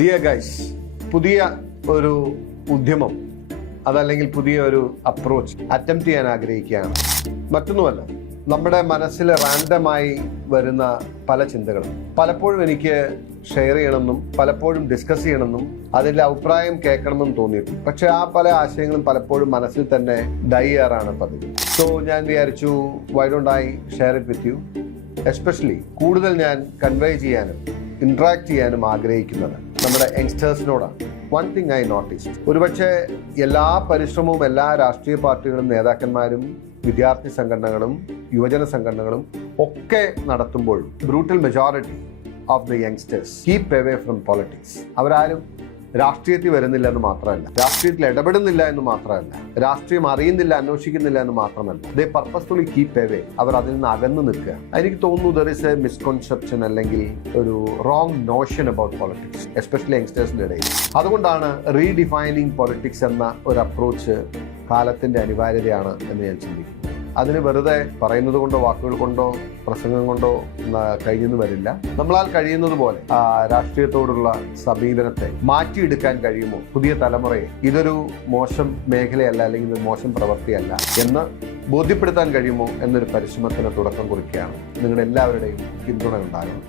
Dear guys, പുതിയ ഒരു ഉദ്യമം അതല്ലെങ്കിൽ പുതിയ ഒരു അപ്രോച്ച് അറ്റംപ്റ്റ് ചെയ്യാൻ ആഗ്രഹിക്കുകയാണ്. മറ്റൊന്നുമല്ല, നമ്മുടെ മനസ്സിൽ റാൻഡമായി വരുന്ന പല ചിന്തകളും പലപ്പോഴും എനിക്ക് ഷെയർ ചെയ്യണമെന്നും പലപ്പോഴും ഡിസ്കസ് ചെയ്യണമെന്നും അതിൻ്റെ അഭിപ്രായം കേൾക്കണമെന്നും തോന്നിയിട്ടുണ്ട്. പക്ഷെ ആ പല ആശയങ്ങളും പലപ്പോഴും മനസ്സിൽ തന്നെ ഡൈ ചെയ്യാറാണ് പതിവ്. സോ ഞാൻ വിചാരിച്ചു, why don't I share it with you. Especially കൂടുതൽ ഞാൻ കൺവേ ചെയ്യാനും ഇന്ററാക്ട് ചെയ്യാനും ആഗ്രഹിക്കുന്നത് നമ്മുടെ യങ്സ്റ്റേഴ്സിനോടാണ്. വൺ തിങ് ഐ നോട്ടീസ്, ഒരുപക്ഷെ എല്ലാ പരിശ്രമവും എല്ലാ രാഷ്ട്രീയ പാർട്ടികളും നേതാക്കന്മാരും വിദ്യാർത്ഥി സംഘടനകളും യുവജന സംഘടനകളും ഒക്കെ നടത്തുമ്പോഴും brutal majority of the youngsters keep away from politics. അവരാരും രാഷ്ട്രീയത്തിൽ വരുന്നില്ല എന്ന് മാത്രമല്ല, രാഷ്ട്രീയത്തിൽ ഇടപെടുന്നില്ല എന്ന് മാത്രമല്ല, രാഷ്ട്രീയം അറിയുന്നില്ല, അന്വേഷിക്കുന്നില്ല എന്ന് മാത്രമല്ല, ദേ പർപ്പസ്ഫുള്ളി കീപ് അവേ. അവർ അതിൽ നിന്ന് അകന്നു നിൽക്കുക. എനിക്ക് തോന്നുന്നു ദർ ഇസ് എ മിസ്കൺസെപ്ഷൻ അല്ലെങ്കിൽ ഒരു wrong notion about politics, especially യങ്സ്റ്റേഴ്സിന്റെ ഇടയിൽ. അതുകൊണ്ടാണ് റീഡിഫൈനിങ് പൊളിറ്റിക്സ് എന്ന ഒരു അപ്രോച്ച് കാലത്തിന്റെ അനിവാര്യതയാണ് എന്ന് ഞാൻ ചിന്തിക്കുന്നു. അതിന് വെറുതെ പറയുന്നത് കൊണ്ടോ വാക്കുകൾ കൊണ്ടോ പ്രസംഗം കൊണ്ടോ കഴിഞ്ഞെന്ന് വരില്ല. നമ്മളാൽ കഴിയുന്നത് പോലെ രാഷ്ട്രീയത്തോടുള്ള സമീപനത്തെ മാറ്റിയെടുക്കാൻ കഴിയുമോ പുതിയ തലമുറയെ? ഇതൊരു മോശം മേഖലയല്ല അല്ലെങ്കിൽ ഒരു മോശം പ്രവൃത്തിയല്ല എന്ന് ബോധ്യപ്പെടുത്താൻ കഴിയുമോ എന്നൊരു പരിശ്രമത്തിന് തുടക്കം കുറിക്കുകയാണ്. നിങ്ങളുടെ എല്ലാവരുടെയും പിന്തുണ ഉണ്ടാകണം.